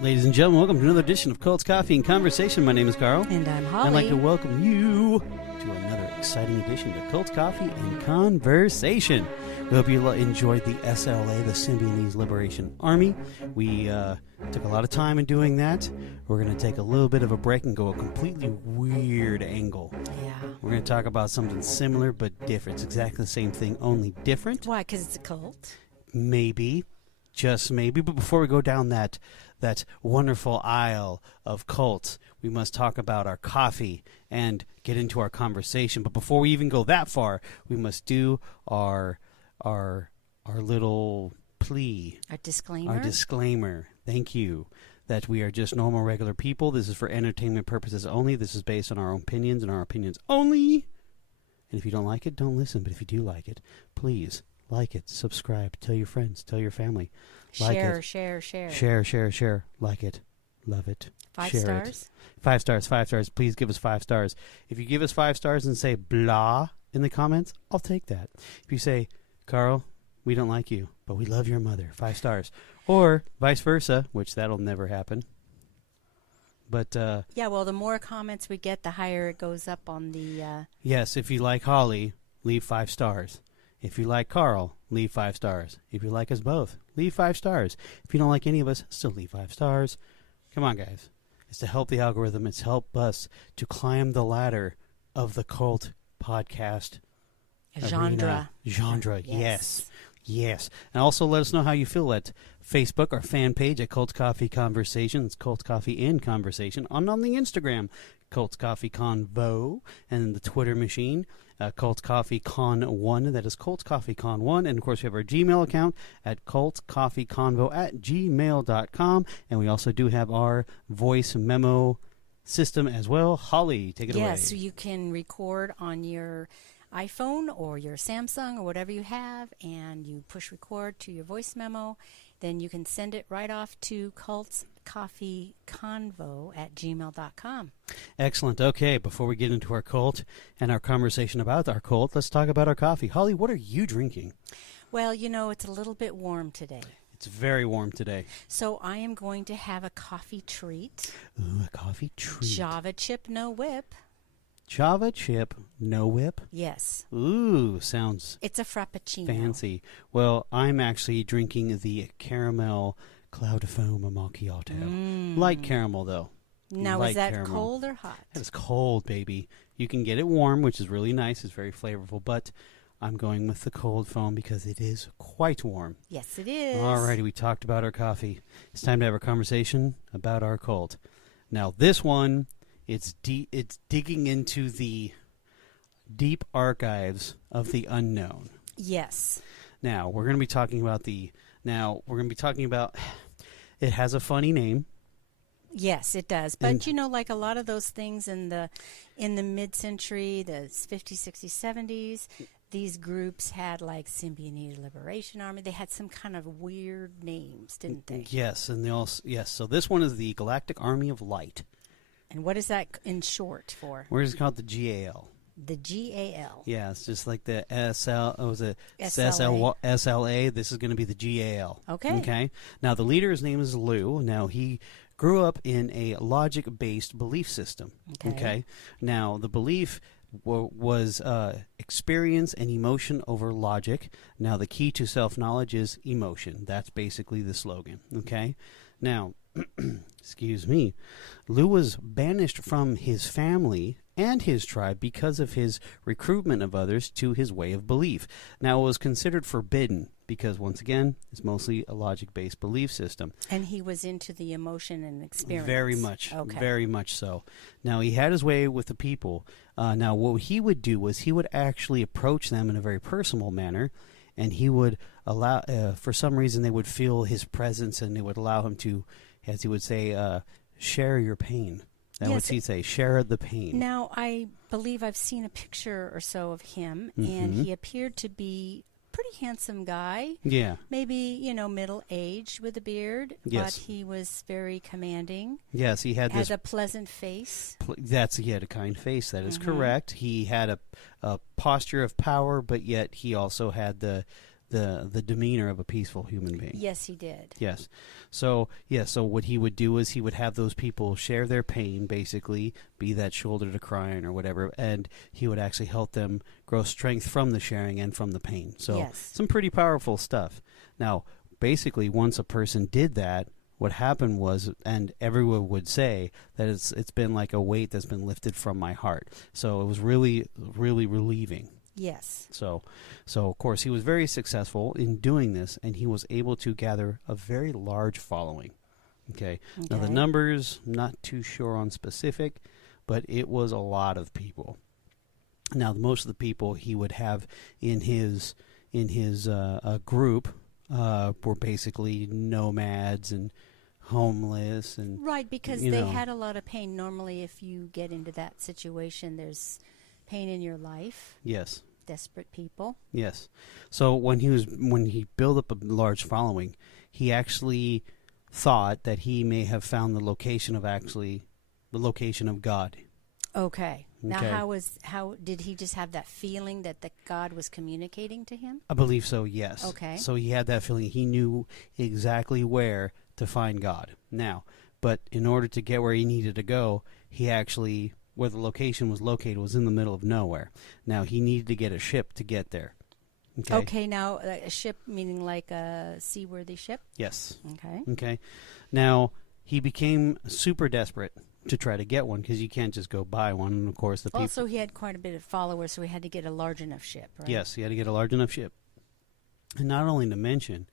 Ladies and gentlemen, welcome to another edition of Colts Coffee and Conversation. My name is Carl. And I'm Holly. I'd like to welcome you to another exciting edition of Colts Coffee and Conversation. We hope you enjoyed the SLA, the Symbionese Liberation Army. We took a lot of time in doing that. We're going to take a little bit of a break and go a completely weird angle. Yeah. We're going to talk about something similar but different. It's exactly the same thing, only different. Why? Because it's a cult? Maybe. Just maybe. But before we go down that wonderful aisle of cults, we must talk about our coffee and get into our conversation. But before we even go that far, we must do our little plea. Our disclaimer? Our disclaimer. Thank you. That we are just normal, regular people. This is for entertainment purposes only. This is based on our own opinions and our opinions only. And if you don't like it, don't listen. But if you do like it, please like it, subscribe, tell your friends, tell your family. Like share. it. Share. Like it. Love it. 5 share stars? It. 5 stars. 5 stars. Please give us 5 stars. If you give us 5 stars and say blah in the comments, I'll take that. If you say, Carl, we don't like you, but we love your mother, 5 stars. Or vice versa, which that'll never happen. But yeah, well, the more comments we get, the higher it goes up on the... Yes, if you like Holly, leave 5 stars. If you like Carl, leave 5 stars. If you like us both, leave 5 stars. If you don't like any of us, still leave 5 stars. Come on, guys. It's to help the algorithm. It's to help us to climb the ladder of the cult podcast genre. Yes. And also let us know how you feel at Facebook, our fan page at Colts Coffee Conversation. It's Colts Coffee and Conversation. On the Instagram, Colts Coffee Convo. And the Twitter machine, Colts Coffee Con 1. That is Colts Coffee Con 1. And, of course, we have our Gmail account at coltscoffeeconvo@gmail.com. And we also do have our voice memo system as well. Holly, take it away. Yes, so you can record on your iPhone or your Samsung or whatever you have, and you push record to your voice memo. Then you can send it right off to coltscoffeeconvo@gmail.com. Excellent. Okay, before we get into our cult and our conversation about our cult, let's talk about our coffee. Holly, what are you drinking? Well, you know, it's a little bit warm today. It's very warm today. So I am going to have a coffee treat. Ooh, a coffee treat. Java chip, no whip. Java chip, no whip? Yes. Ooh, sounds It's a frappuccino. fancy. Well, I'm actually drinking the caramel cloud foam macchiato. Light caramel, though. Now, Light is that caramel. cold or hot? That is cold, baby. You can get it warm, which is really nice. It's very flavorful, but I'm going with the cold foam because it is quite warm. Yes, it is. Alrighty, we talked about our coffee. It's time to have a conversation about our cult. Now, this one, it's digging into the deep archives of the unknown. Yes. Now, we're going to be talking about it has a funny name. Yes, it does. But, you know, like a lot of those things in the mid-century, the 50s, 60s, 70s, these groups had like Symbionese Liberation Army. They had some kind of weird names, didn't they? Yes, and they also so this one is the Galactic Army of Light. And what is that in short for? We're just called the GAL. The GAL. Yeah, it's just like the SLA. This is going to be the GAL. Okay. Now, the leader's name is Lou. Now, he grew up in a logic-based belief system. Okay. Now, the belief was experience and emotion over logic. Now, the key to self-knowledge is emotion. That's basically the slogan. Okay. Now, excuse me, Lou was banished from his family and his tribe because of his recruitment of others to his way of belief. Now, it was considered forbidden because, once again, it's mostly a logic-based belief system. And he was into the emotion and experience. Very much. Okay. Very much so. Now, he had his way with the people. Now, what he would do was he would actually approach them in a very personal manner, and he would allow, for some reason, they would feel his presence, and it would allow him to, as he would say, share your pain. That's what he'd say, share the pain. Now, I believe I've seen a picture or so of him, and he appeared to be a pretty handsome guy. Yeah. Maybe, middle-aged with a beard, Yes. but he was very commanding. Yes, he had Had a pleasant face. He had a kind face. That is correct. He had a posture of power, but yet he also had the the demeanor of a peaceful human being. Yes, he did. Yes. So what he would do is he would have those people share their pain, basically, be that shoulder to cry on or whatever, and he would actually help them grow strength from the sharing and from the pain. So some pretty powerful stuff. Now, basically, once a person did that, what happened was, and everyone would say that it's been like a weight that's been lifted from my heart. So it was really, really relieving. Yes. So of course, he was very successful in doing this, and he was able to gather a very large following. Okay. Now, the numbers, not too sure on specific, but it was a lot of people. Now, most of the people he would have in his group were basically nomads and homeless and because they had a lot of pain. Normally, if you get into that situation, there's pain in your life. Yes. Desperate people. Yes. So when he built up a large following, he actually thought that he may have found the location of God. Okay. Now, how did he just have that feeling that the God was communicating to him? I believe so. Yes. Okay. So he had that feeling. He knew exactly where to find God. Now, but in order to get where he needed to go, where the location was located was in the middle of nowhere. Now, he needed to get a ship to get there. Okay, now a ship meaning like a seaworthy ship? Yes. Okay. Now, he became super desperate to try to get one because you can't just go buy one. And, of course, the people... Also, he had quite a bit of followers, so he had to get a large enough ship, right? Yes, he had to get a large enough ship. And not only to mention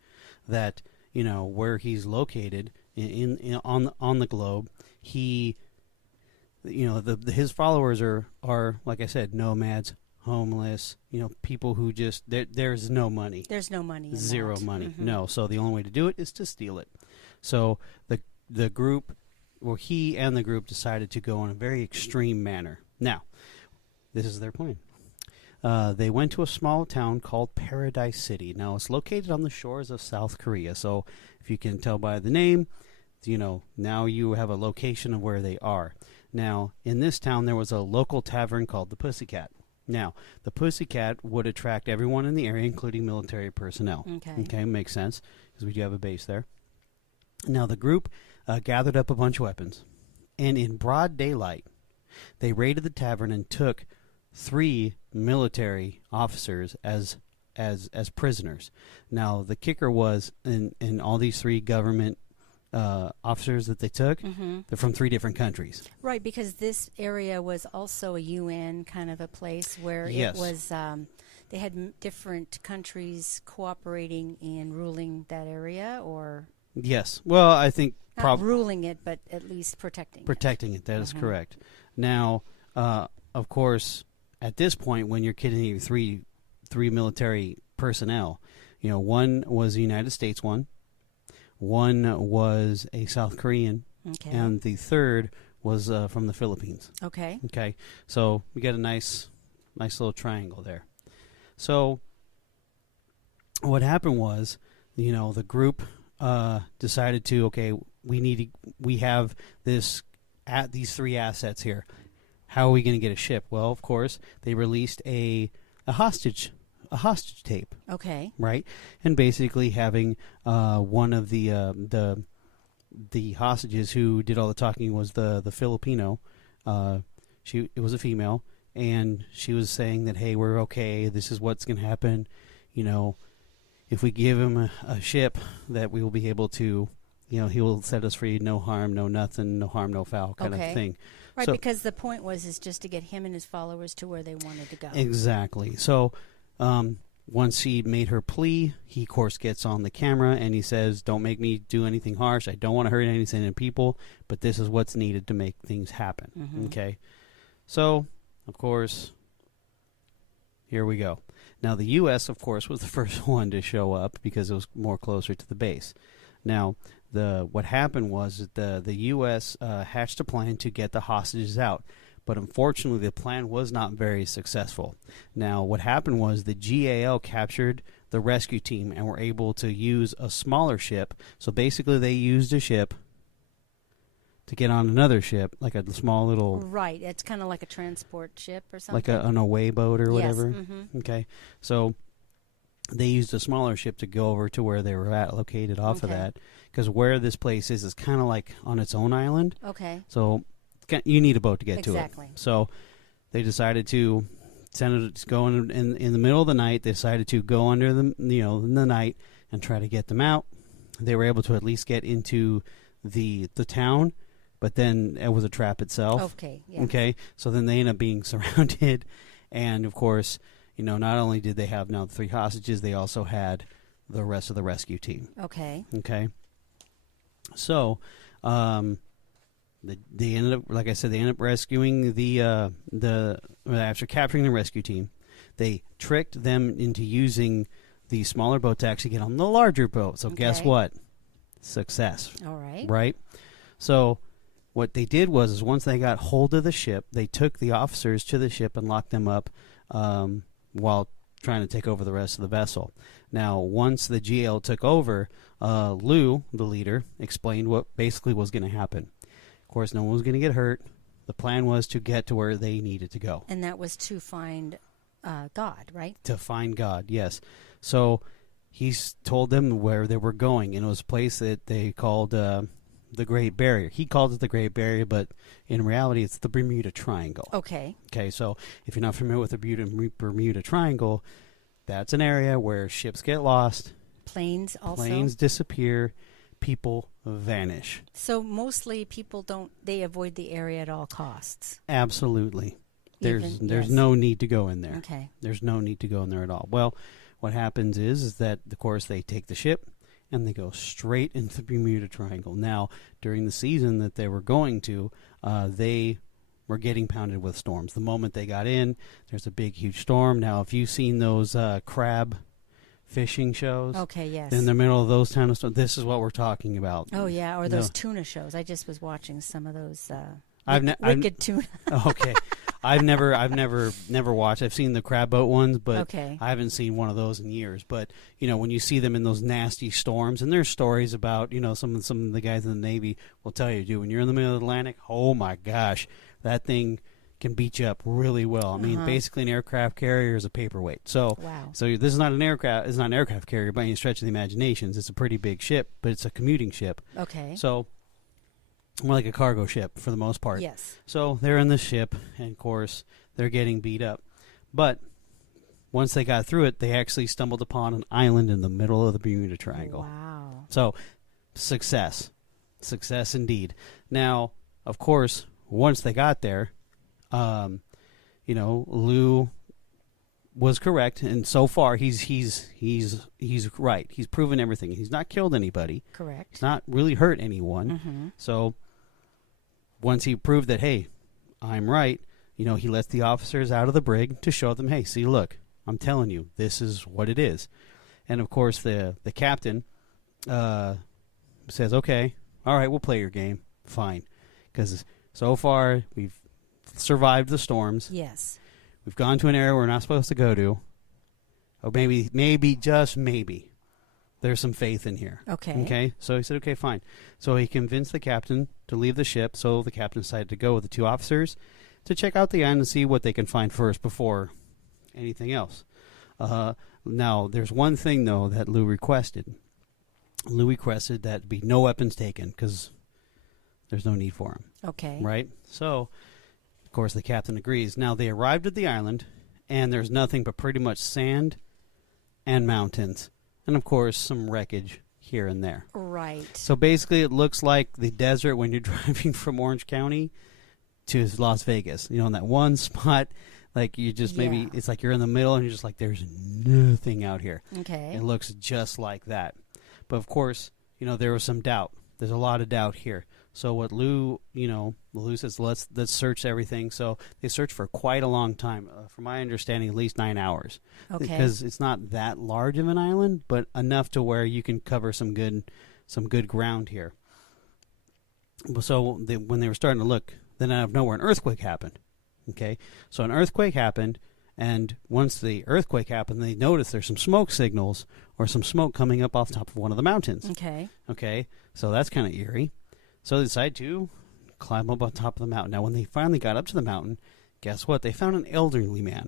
that, where he's located on the globe, he... his followers are like I said, nomads, homeless, people who just there's no money. There's no money. Zero money. Mm-hmm. No. So the only way to do it is to steal it. So the group, he and the group decided to go in a very extreme manner. Now, this is their plan. They went to a small town called Paradise City. Now, it's located on the shores of South Korea. So if you can tell by the name, now you have a location of where they are. Now, in this town, there was a local tavern called the Pussycat. Now, the Pussycat would attract everyone in the area, including military personnel. Okay, makes sense, because we do have a base there. Now, the group gathered up a bunch of weapons, and in broad daylight, they raided the tavern and took 3 military officers as prisoners. Now, the kicker was, in all these 3 government officers that they took, they're from 3 different countries. Right, because this area was also a UN kind of a place where it was, they had different countries cooperating in ruling that area, or... Yes. Well, I think... Not ruling it, but at least protecting it. Protecting it, that is correct. Now, of course, at this point, when you're getting 3 military personnel, one was the United States one was a South Korean, and the third was from the Philippines. Okay. So we got a nice little triangle there. So what happened was, the group decided to, we have these 3 assets here. How are we going to get a ship? Well, of course, they released a hostage tape. Okay. Right, and basically having one of the hostages who did all the talking was the Filipino. It was a female, and she was saying that, hey, we're okay. This is what's going to happen. If we give him a ship, that we will be able to, he will set us free. No harm, no nothing, no harm, no foul kind of thing. Right, so, because the point is just to get him and his followers to where they wanted to go. Exactly. So once she made her plea, he, of course, gets on the camera and he says, don't make me do anything harsh. I don't want to hurt any innocent people, but this is what's needed to make things happen. Okay? So, of course, here we go. Now, the U.S., of course, was the first one to show up because it was more closer to the base. Now, what happened was that the U.S. hatched a plan to get the hostages out. But unfortunately, the plan was not very successful. Now, what happened was the GAL captured the rescue team and were able to use a smaller ship. So basically, they used a ship to get on another ship, like a small little... Right. It's kind of like a transport ship or something. Like an away boat or whatever. Yes. Okay. So they used a smaller ship to go over to where they were located off of that, because where this place is kind of like on its own island. Okay. So you need a boat to get to it. Exactly. So they decided to go in the middle of the night. They decided to go under the in the night and try to get them out. They were able to at least get into the town, but then it was a trap itself. Okay. Yeah. Okay. So then they end up being surrounded, and of course, not only did they have now the 3 hostages, they also had the rest of the rescue team. Okay. Okay. So, they ended up, like I said, they ended up rescuing after capturing the rescue team. They tricked them into using the smaller boat to actually get on the larger boat. So guess what? Success. All right. Right? So what they did was once they got hold of the ship, they took the officers to the ship and locked them up while trying to take over the rest of the vessel. Now, once the GL took over, Lou, the leader, explained what basically was going to happen. Of course, no one was going to get hurt. The plan was to get to where they needed to go. And that was to find God, right? To find God, yes. So he's told them where they were going, and it was a place that they called the Great Barrier. He called it the Great Barrier, but in reality, it's the Bermuda Triangle. Okay. Okay, so if you're not familiar with the Bermuda Triangle, that's an area where ships get lost. Planes also. Planes disappear. People vanish. So mostly people they avoid the area at all costs. Absolutely. There's no need to go in there. Okay. There's no need to go in there at all. Well, what happens is that, of course, they take the ship and they go straight into the Bermuda Triangle. Now, during the season that they were going to, they were getting pounded with storms. The moment they got in, there's a big, huge storm. Now, if you've seen those crab fishing shows, okay, yes, in the middle of those kind of stuff, this is what we're talking about. Oh yeah, or those tuna shows. I just was watching some of those wicked tuna. Okay, I've never watched. I've seen the crab boat ones, but okay. I haven't seen one of those in years. But when you see them in those nasty storms, and there's stories about some of the guys in the Navy will tell you, dude, when you're in the middle of the Atlantic, oh my gosh, that thing can beat you up really well. I mean, basically an aircraft carrier is a paperweight. So, wow. So this is not an aircraft. It's not an aircraft carrier by any stretch of the imagination. It's a pretty big ship, but it's a commuting ship. Okay. So, more like a cargo ship for the most part. Yes. So they're in the ship, and of course they're getting beat up. But once they got through it, they actually stumbled upon an island in the middle of the Bermuda Triangle. Wow. So, success indeed. Now, of course, once they got there, Lou was correct, and so far he's right. He's proven everything. He's not killed anybody. Correct. He's not really hurt anyone. Mm-hmm. So once he proved that, hey, I'm right, he lets the officers out of the brig to show them, hey, see, look, I'm telling you, this is what it is. And of course, the captain says, okay, all right, we'll play your game, fine, because so far we've survived the storms. Yes. We've gone to an area we're not supposed to go to. Oh, maybe, just maybe, there's some faith in here. Okay. Okay. So he said, okay, fine. So he convinced the captain to leave the ship. So the captain decided to go with the 2 officers to check out the island and see what they can find first before anything else. Now, there's one thing, though, that Lou requested. Lou requested that be no weapons taken because there's no need for them. Okay. Right? So, of course, the captain agrees. Now, they arrived at the island, and there's nothing but pretty much sand and mountains. And, of course, some wreckage here and there. Right. So, basically, it looks like the desert when you're driving from Orange County to Las Vegas. In that one spot, like you just maybe, it's like you're in the middle, and you're just like, there's nothing out here. Okay. It looks just like that. But, of course, there was some doubt. There's a lot of doubt here. So what Lou says, let's search everything. So they searched for quite a long time. From my understanding, at least 9 hours. Okay. Because it's not that large of an island, but enough to where you can cover some good ground here. So when they were starting to look, then out of nowhere an earthquake happened. Okay, so an earthquake happened, and once the earthquake happened, they noticed there's some smoke signals or some smoke coming up off the top of one of the mountains. Okay. Okay, so that's kind of eerie. So they decided to climb up on top of the mountain. Now, when they finally got up to the mountain, guess what? They found an elderly man.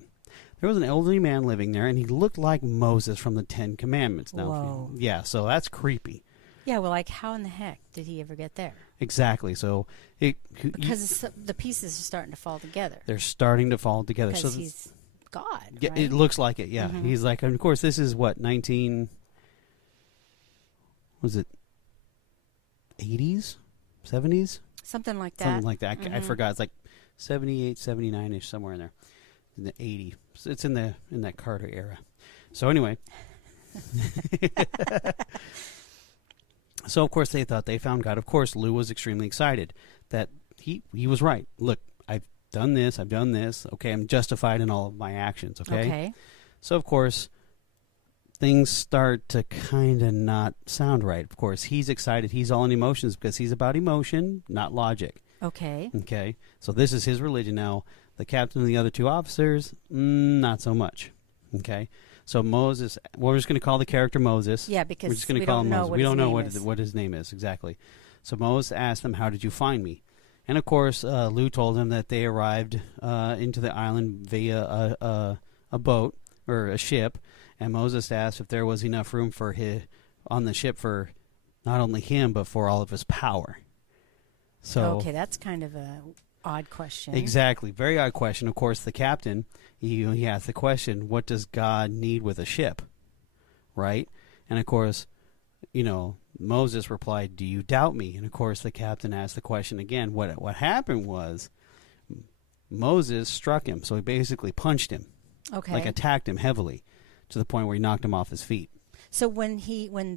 there was an elderly man living there, and he looked like Moses from the Ten Commandments. Now, Whoa. Yeah, so that's creepy. Yeah, well, like, how in the heck did he ever get there? Exactly. So because the pieces are starting to fall together. They're starting to fall together. Because so he's God. Yeah, right? it looks like it. Yeah, Mm-hmm. he's like, and of course, this is what 19. Was it 80s, 70s, something like that. something like that. Mm-hmm. I forgot. It's like 78, 79ish, somewhere in there, in the 80. So it's in that Carter era. So anyway. So, of course, they thought they found God. Of course, Lou was extremely excited that he was right. Look, I've done this. Okay, I'm justified in all of my actions, okay? So, of course, things start to kind of not sound right. Of course, he's excited. He's all in emotions because he's about emotion, not logic. Okay. Okay, so this is his religion now. The captain and the other two officers, not so much. Okay. So Moses, we're just going to call the character Moses. Yeah, because we're just going to call him Moses. We don't know what his name is exactly. So Moses asked them, "How did you find me?" And of course, Lou told him that they arrived into the island via a boat or a ship. And Moses asked if there was enough room on the ship for not only him but for all of his power. So okay, that's kind of a odd question. Exactly, very odd question. Of course, the captain he asked the question, "What does God need with a ship?" Right? And of course, Moses replied, "Do you doubt me?" And of course, the captain asked the question again. What happened was Moses struck him, so he basically punched him, like attacked him heavily, to the point where he knocked him off his feet. So when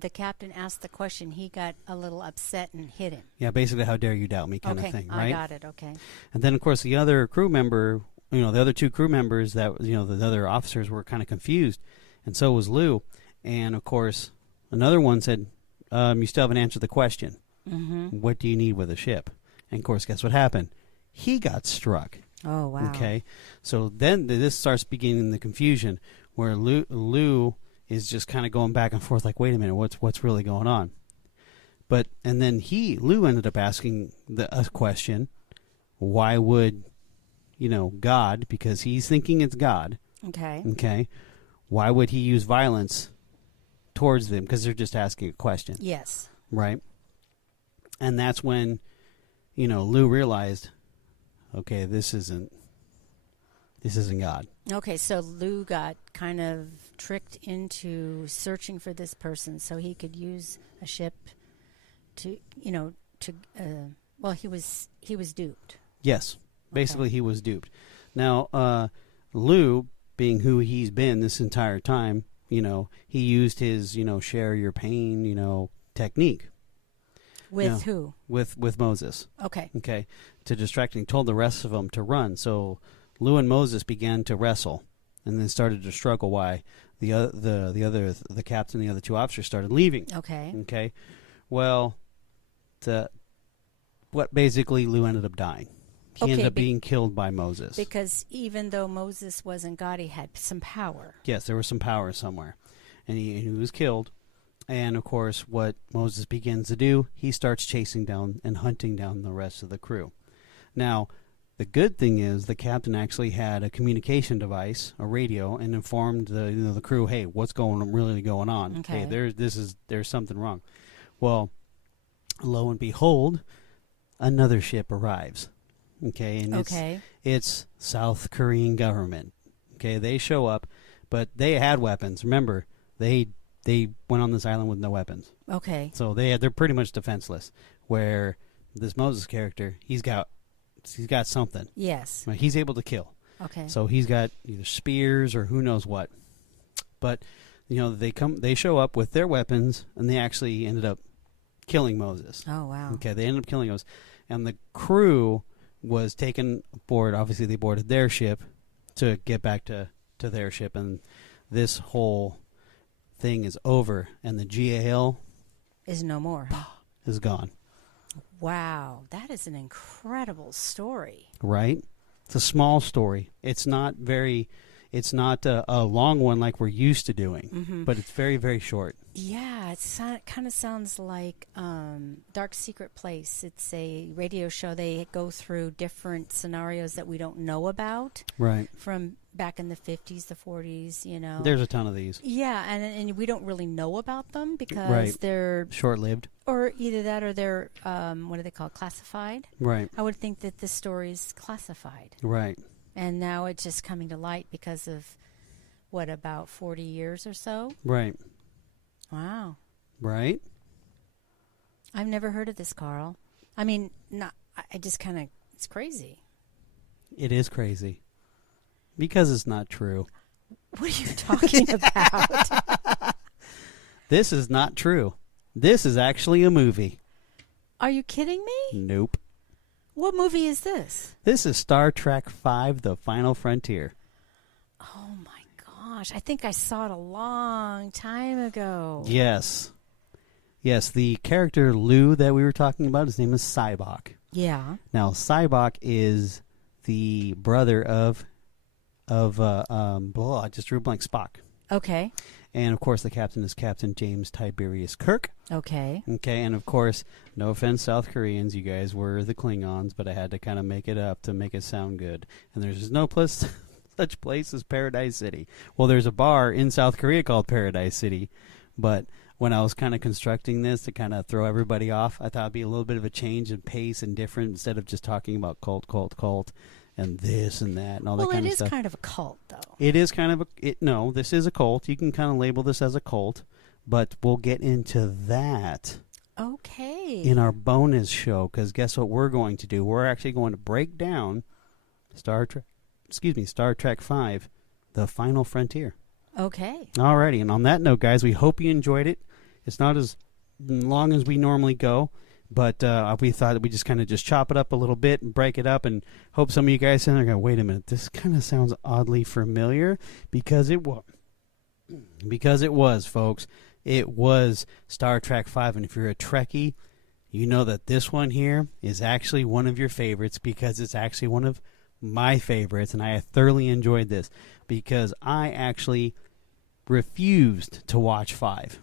the captain asked the question, he got a little upset and hit him. Yeah, basically, how dare you doubt me kind of thing, right? I got it, okay. And then, of course, the other crew member, the other two crew members the other officers were kind of confused, and so was Lou. And, of course, another one said, you still haven't answered the question. Mm-hmm. What do you need with a ship? And, of course, guess what happened? He got struck. Oh, wow. Okay? So then this starts beginning the confusion where Lou is just kind of going back and forth like, wait a minute, what's really going on? And then Lou ended up asking a question, why would, God, because he's thinking it's God. Okay. Why would he use violence towards them? Because they're just asking a question. Yes. Right? And that's when, Lou realized, okay, this isn't God. Okay, so Lou got kind of tricked into searching for this person so he could use a ship to, he was duped. Yes. Basically, he was duped. Now, Lou, being who he's been this entire time, he used his, share your pain, technique. With who? With Moses. Okay. Okay. To distract him. He told the rest of them to run. So Lou and Moses began to wrestle, and then started to struggle. Why the captain and the other two officers started leaving. Okay. Okay. Well, basically Lou ended up dying. He ended up being killed by Moses. Because even though Moses wasn't God, he had some power. Yes, there was some power somewhere, and he was killed. And of course, what Moses begins to do, he starts chasing down and hunting down the rest of the crew. Now, the good thing is the captain actually had a communication device, a radio, and informed the crew, hey, what's really going on? Okay. Hey, there's something wrong. Well, lo and behold, another ship arrives. Okay, and it's South Korean government. Okay, they show up, but they had weapons. Remember, they went on this island with no weapons. Okay. So they're pretty much defenseless. Where this Moses character, he's got something. Yes. He's able to kill. Okay. So he's got either spears or who knows what. But they show up with their weapons, and they actually ended up killing Moses. Oh wow. Okay, they ended up killing Moses, and the crew was taken aboard. Obviously, they boarded their ship to get back to their ship, and this whole thing is over, and the GAL is no more. Is gone. Wow, that is an incredible story. Right? It's a small story. It's not very It's not a long one like we're used to doing, but it's very, very short. Yeah, it kind of sounds like Dark Secret Place. It's a radio show. They go through different scenarios that we don't know about. Right. From back in the 50s, the 40s, you know. There's a ton of these. Yeah, and we don't really know about them because they're... short-lived. Or either that or they're, what do they call it, classified? Right. I would think that this story's classified. Right. And now it's just coming to light because of, what, about 40 years or so? Right. Wow. Right? I've never heard of this, Carl. I mean, I just kind of, it's crazy. It is crazy. Because it's not true. What are you talking about? This is not true. This is actually a movie. Are you kidding me? Nope. What movie is this? This is Star Trek V, The Final Frontier. Oh, my gosh. I think I saw it a long time ago. Yes. Yes, the character Lou that we were talking about, his name is Sybok. Yeah. Now, Sybok is the brother of I just drew a blank, Spock. Okay. And, of course, the captain is Captain James Tiberius Kirk. Okay. Okay, and, of course, no offense, South Koreans, you guys were the Klingons, but I had to kind of make it up to make it sound good. And there's no such place as Paradise City. Well, there's a bar in South Korea called Paradise City, but when I was kind of constructing this to kind of throw everybody off, I thought it'd be a little bit of a change in pace and different instead of just talking about cult, and this and that and all that kind of stuff. Well, it is kind of a cult, though. It is kind of no, this is a cult. You can kind of label this as a cult, but we'll get into that. Okay. In our bonus show, because guess what we're going to do? We're actually going to break down Star Trek V, The Final Frontier. Okay. Alrighty, and on that note, guys, we hope you enjoyed it. It's not as long as we normally go, but we thought that we just kind of just chop it up a little bit and break it up, and hope some of you guys are going, wait a minute, this kind of sounds oddly familiar, because it was. Because it was, folks. It was Star Trek V, and if you're a Trekkie, you know that this one here is actually one of your favorites, because it's actually one of my favorites, and I thoroughly enjoyed this, because I actually refused to watch 5.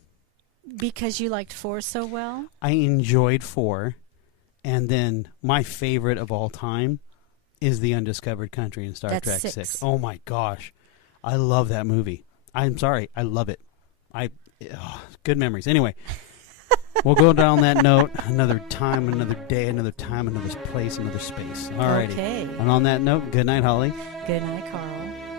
Because you liked 4 so well? I enjoyed 4, and then my favorite of all time is The Undiscovered Country in Star Trek 6. Oh my gosh. I love that movie. I'm sorry. I love it. Good memories. Anyway, we'll go down that note another time, another day, another time, another place, another space. All righty. Okay. And on that note, good night, Holly. Good night, Carl.